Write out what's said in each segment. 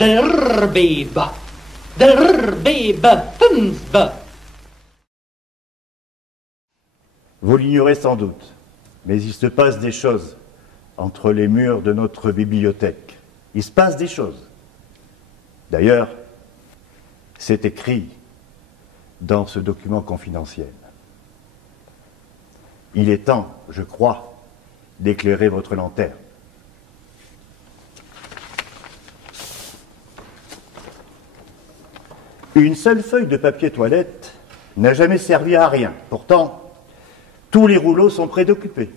Der Beba. Der Beba. Fünfbe. Vous l'ignorez sans doute, mais il se passe des choses entre les murs de notre bibliothèque. Il se passe des choses. D'ailleurs, c'est écrit dans ce document confidentiel. Il est temps, je crois, d'éclairer votre lanterne. Une seule feuille de papier toilette n'a jamais servi à rien. Pourtant, tous les rouleaux sont préoccupés.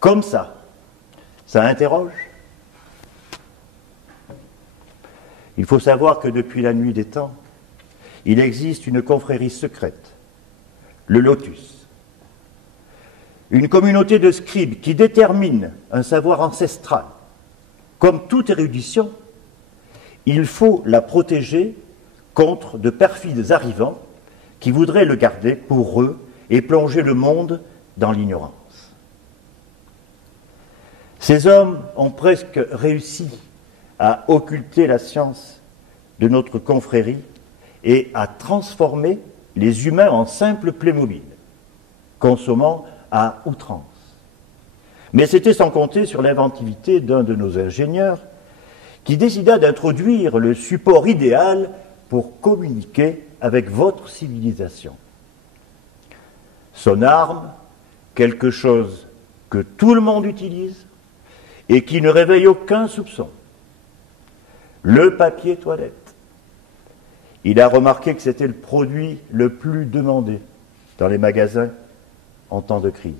Comme ça interroge. Il faut savoir que depuis la nuit des temps, il existe une confrérie secrète, le Lotus. Une communauté de scribes qui détermine un savoir ancestral. Comme toute érudition, il faut la protéger contre de perfides arrivants qui voudraient le garder pour eux et plonger le monde dans l'ignorance. Ces hommes ont presque réussi à occulter la science de notre confrérie et à transformer les humains en simples Playmobil, consommant à outrance. Mais c'était sans compter sur l'inventivité d'un de nos ingénieurs qui décida d'introduire le support idéal pour communiquer avec votre civilisation. Son arme, quelque chose que tout le monde utilise et qui ne réveille aucun soupçon. Le papier toilette. Il a remarqué que c'était le produit le plus demandé dans les magasins en temps de crise.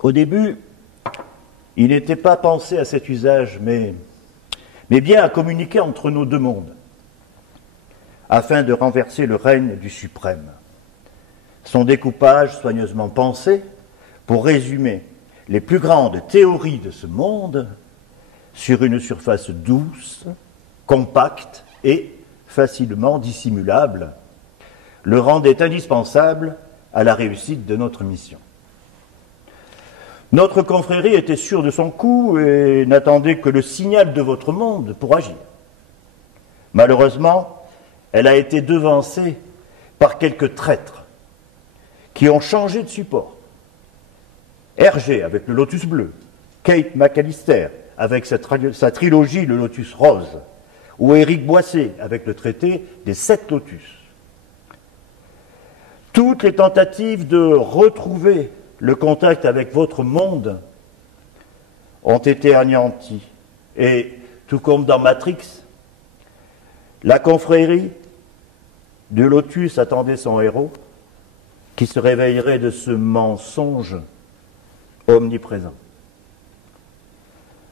Au début, il n'était pas pensé à cet usage, mais bien à communiquer entre nos deux mondes, afin de renverser le règne du suprême. Son découpage soigneusement pensé pour résumer les plus grandes théories de ce monde sur une surface douce, compacte et facilement dissimulable, le rendait indispensable à la réussite de notre mission. Notre confrérie était sûre de son coup et n'attendait que le signal de votre monde pour agir. Malheureusement, elle a été devancée par quelques traîtres qui ont changé de support. Hergé avec le Lotus bleu, Kate McAllister avec sa trilogie Le Lotus rose, ou Éric Boissé avec le traité des 7 lotus. Toutes les tentatives de retrouver le contact avec votre monde ont été anéanties. Et tout comme dans Matrix, la confrérie de Lotus attendait son héros qui se réveillerait de ce mensonge omniprésent.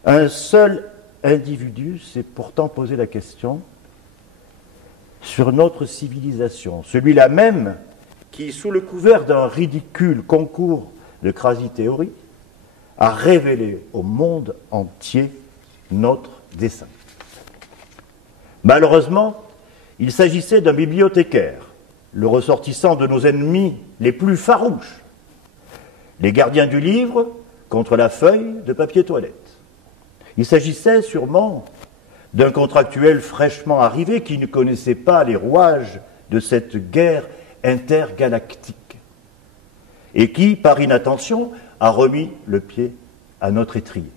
Un seul individu s'est pourtant posé la question sur notre civilisation, celui-là même qui, sous le couvert d'un ridicule concours de quasi-théorie, a révélé au monde entier notre dessein. Malheureusement, il s'agissait d'un bibliothécaire, le ressortissant de nos ennemis les plus farouches, les gardiens du livre contre la feuille de papier toilette. Il s'agissait sûrement d'un contractuel fraîchement arrivé qui ne connaissait pas les rouages de cette guerre intergalactique et qui, par inattention, a remis le pied à notre étrier.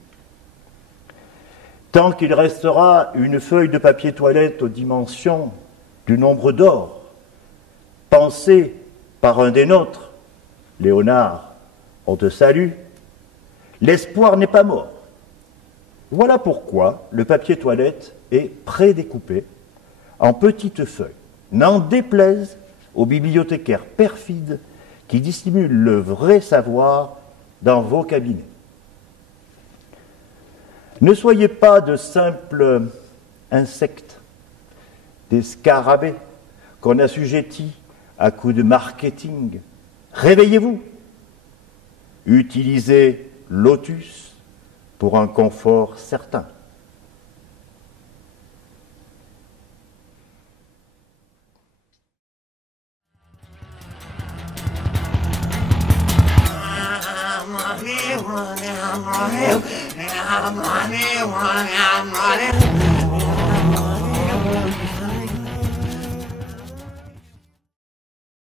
Tant qu'il restera une feuille de papier toilette aux dimensions du nombre d'or, pensée par un des nôtres, Léonard, on te salue, l'espoir n'est pas mort. Voilà pourquoi le papier toilette est prédécoupé en petites feuilles. N'en déplaise aux bibliothécaires perfides qui dissimulent le vrai savoir dans vos cabinets. Ne soyez pas de simples insectes, des scarabées qu'on assujettit à coups de marketing. Réveillez-vous. Utilisez Lotus pour un confort certain. money, money, money.